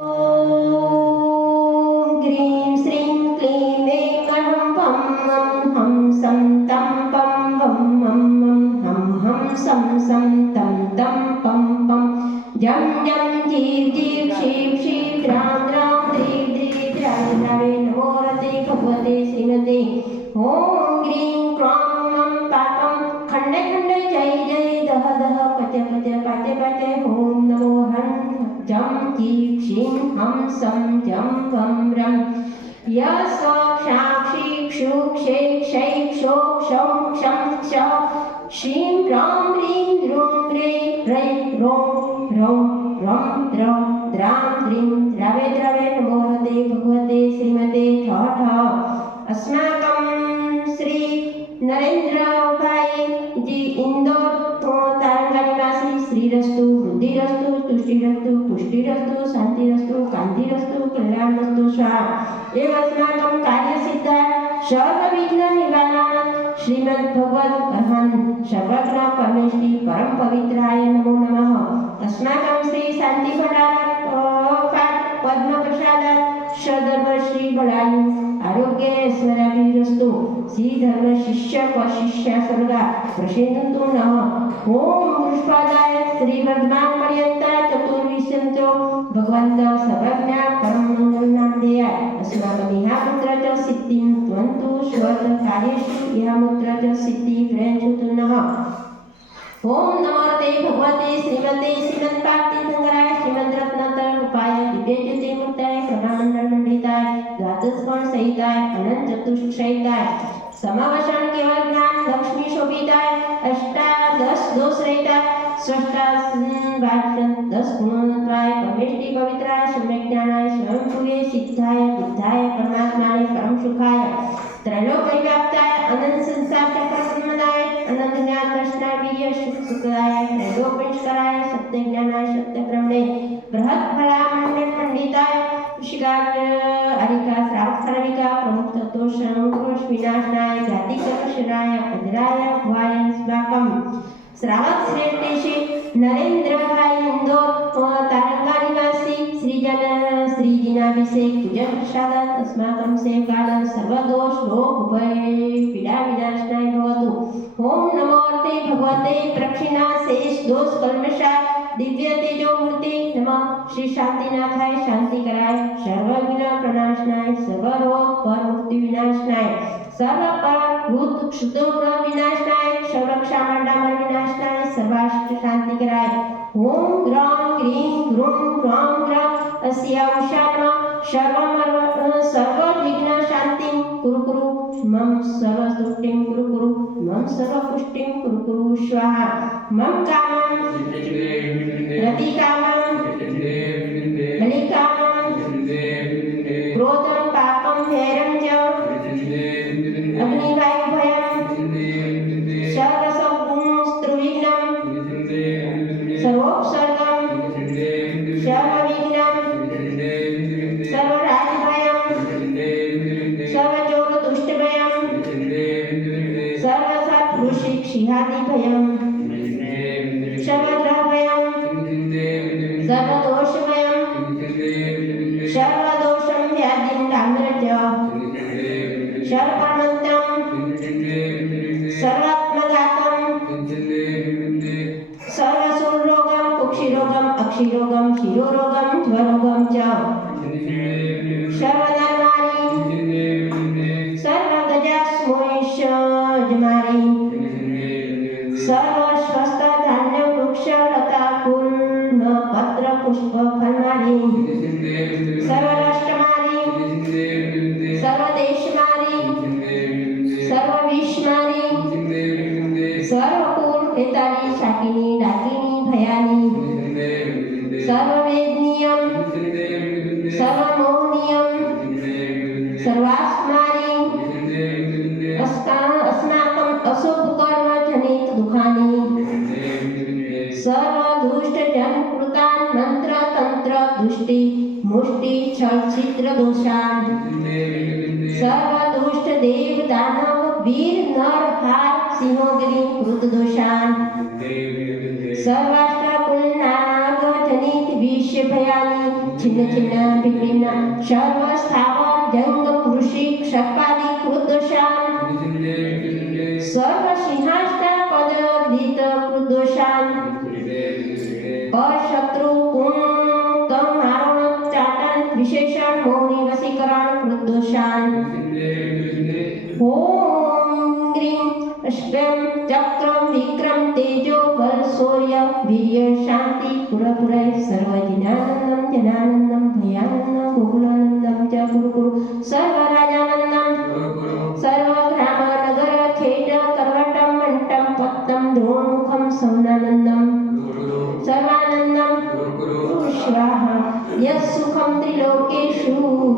ॐ ग्रीं श्रीं क्लीं ऐं गणं पं मं हं सं तं पं वं मं हं हं सं तं पं पं जं जं जीव जीव शिव शिव द्रां द्रां द्रीं द्रीं द्रावे नमो रते भगवते श्रीमते ॐ ग्रीं क्रां मं पापं खण्डे खण्डे जय जय दह दह पच पच पाचे पाचे ॐ नमो हं जं जीव शिं हं सं जं वं रं य स्व क्षाक्षी क्षुक् शैक् शैक् शोक् शं क्षं क्ष श्रीं रां ह्रीं द्रूं ह्रे ह्रै रौं रौं रं द्रं द्रां द्रीं द्रवे द्रवे नमो हते भगवते श्रीमते ठ ठ अस्माकं श्री नरेंद्र भाई जी इंदौर तारंगा निवासी श्रीरस्तु वृद्धिरस्तु तुष्टिरस्तु पुष्टिरस्तु शांतिरस्तु कांतिरस्तु कल्याणरस्तु स्वाहा एव अस्माकं कार्यसिद्धाय सर्वविघ्न निवारणाय श्रीमद् भगवत अरहंत सर्वज्ञ परमेष्टि परम पवित्राय नमो नमः अस्माकं श्री शांति पाठ पद्म प्रसादात सदर्भ श्री बळायु आरोग्य ऐश्वर्याभिरस्तु श्री धर्म शिष्य शिष्या सर्गा प्रसेदन्तु नमः ओम पुष्पादाय श्री वर्धमान पर्यंताय चतुर्विशंतो भगवंत सर्वज्ञ परम मंगल नामधेयाय अस्माकं ह्या पुत्राच्या सिद्धिं त्वन्तु स्वर्ग कार्येषु ह्या पुत्राच्या सिद्धी प्रयंतु नमः ओम नमो ते भगवते श्रीमते श्रीमन्पार्थिव संगराय श्रीमद् रत्नाकर उपाय दिव्य ज्योति मूर्ताय प्रणामंडल मंडिताय द्वादश गुण सहिताय अनंत चतुष्टयताय समावसन केवल ज्ञान लक्ष्मी शोभिताय अष्टादश दोष रहिताय षष्ठासन 10 गुणोत्ताय परमेष्टि पवित्राय सम्यक ज्ञानाय स्वयंभुवे सिद्धाय बुद्धाय परमात्माय परम सुखाय त्रैलोक्य व्याप्ताय अनंत संसार चक्रमदाय अनंत ज्ञान दर्शनाय वीर्य सुखदाय त्रैलोक्येश्वराय सत्य ज्ञानाय सत्य ब्रह्मणे बृहत् फला मंडिताय ऋषिकाग्र अरिका श्रावक सर्विका प्रमुख तत्वशं क्रोश विनाशनाय जाति चक्रशनाय अजराय भवाय स्वाकम श्रावक श्रेष्ठेशी नरेंद्र भाई इंदौर तारंगा निवासी श्रीजनाभिषेक पूजन प्रसादात अस्माकं सेवकाल सर्वदोष रोग भय पीडा विनाशनाय भवतु ओम नमो अर्थे भगवते प्रक्षिणा शेष दोष कल्मषा दिव्य तेजो मूर्ति नमः श्री शांतिनाथाय शांति कराय सर्वविघ्न प्रणाशनाय सर्व रोग पर मुक्ति विनाशनाय सर्व पर भूत क्षुद्र विनाशनाय संरक्षा मंडामर विनाशनाय सर्वाष्ट शांति कराय ओम ग्रां ग्रीं ग्रूं ग्रां ग्रां अस्या उषामा सर्व विघ्न शांतिं कुरु कुरु मम सर्व तुष्टिं कुरु कुरु मम सर्व पुष्टिं कुरु कुरु स्वाहा मम कामं रतिकामं बलिकामं क्रोधं पापं भैरं च अग्निवायुभयं सर्वसंस्त्रुविघ्नं सर्वोपसर्गं सर्वविघ्नं सर्वराजभयं सर्वचोरदुष्टभयं सर्वसत्पुरुषिक्षिहादिभयं सर्वग्रहभयं सर्वदोषभयं सर्वदोषं व्याधिं डाम्रज सर्वमन्त्रं सर्वात्मघातं सर्वसुरोगं कुक्षिरोगं अक्षिरोगं शिरोरोगं ज्वरोगं च सर्वधर्माणि सर्वगजास्मोहिष जमारि सर्वस्वस्थ धान्य वृक्ष लता गुल्म पत्र पुष्प फलमारि सर्वराष्ट्रमारि सर्वदेशमारि सर्वविश्वमारि सर्वकुल हेतानि शाकिनी डाकिनी भयानि सर्ववेदनीयं सर्वमोहनीयं सर्वास्मारि अस्माकं अशुभकर्म जनित दुःखानि सर्वदुष्ट जन कृतान् मंत्र तंत्र दुष्टि मुष्टि छल छिद्र दोषान् सर्वदुष्ट देव दानव वीर नर हार सिंहोगिरी कृत दोषान् सर्वाष्ट कुल नाग जनित विष भयानि छिन्न छिन्न भिन्न सर्व स्थावर जंगम ऋषी सर्पादि कृदोषान् सर्व सिंहाष्टापदधित कृदोषान् परशत्रु कुंतम आरोणोच्चाटन विशेषण मौनी वशीकरण कृदोषान् ओम ग्रीं अष्टम चक्रम विक्रम तेजो बल शौर्य वीर्य शांति पुरपुरय सर्वजिनानंदम जनानंदम भयानंदम गोकुलानंदम च कुरु सर्वराजानंदम सर्वग्राम नगर खेट करवटम मंटम पत्तम द्रोणमुखम सौनानंदम सर्वानंदम स्वाहा यस्सुखम त्रिलोकेषु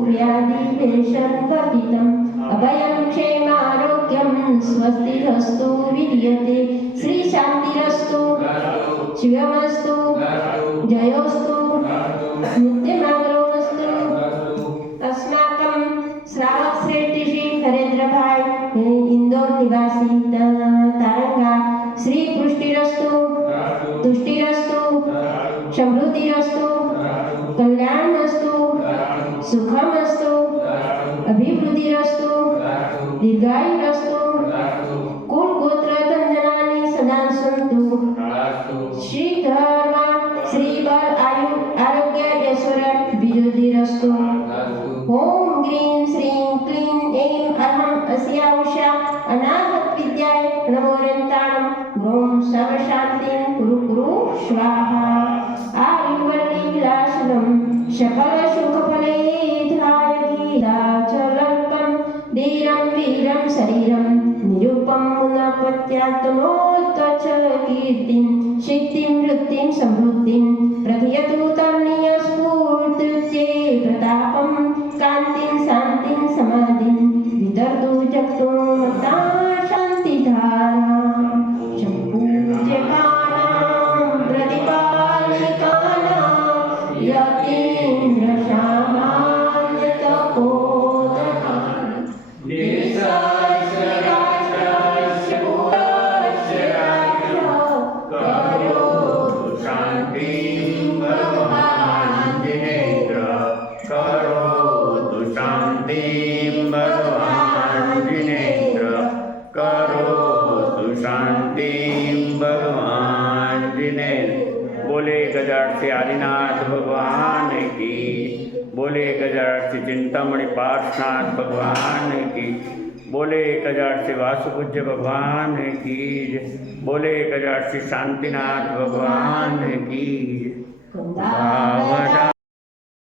व्याधिवेषद्भवितम् अभयं क्षेमारोग्यं स्वस्तिरस्तु विद्यते श्री शांतिरस्तु शिवमस्तु जयोस्तु नित्यमंगलोस्तु अस्माकं श्रावक श्रेष्ठ श्री नरेंद्र भाई इंदौर निवासी तारंगा श्री पुष्टिरस्तु तुष्टिरस्तु समृद्धिरस्तु कल्याणमस्तु सुखमस्तु अभिवृद्धिरस्तु दीर्घायुरस्तु कुल गोत्र धनजनानि सदा सन्तु श्री धर्म श्री बल आयु आरोग्य ऐश्वर विरुद्धिरस्तु ओम ग्रीं श्रीं क्लीं ऐं अहं अस्याउषा अनाहत विद्याय नमोरन्ताणं ओम सर्वशान्तिं कुरु कुरु स्वाहा आयुर्वल्ली विलासनं सकल सुखफलैर्धायकी दाचलल्पं धीरं वीरं शरीरं निरुपं मुनपत्यात्मोत्तच कीर्तिं सिद्धिं वृत्तिं समृद्धिं प्रथयतु तन्नियस्फूर्त्युच्चे प्रतापं कान्तिं शान्तिं समाधिं वितर्तु जगतो मता शान्तिधारा पूज्यकानां प्रतिपालिकानां यतीन्द्रशामान्यतपोदकान् देशस्य राष्ट्रस्य पुरस्य राष्ट्र करोतु शान्तिं भगवान् जिनेन्द्र करोतु शान्तिं भगवान् जिनेन्द्र करोतु शान्तिं भगवान् जिनेन्द्र। बोले गजाठ से आदिनाथ भगवान की, बोले गजाठ से चिंतामणि पार्शनाथ भगवान की, बोले गजाठ से वासुपूज्य भगवान की, बोले गजाठ से शांतिनाथ भगवान की।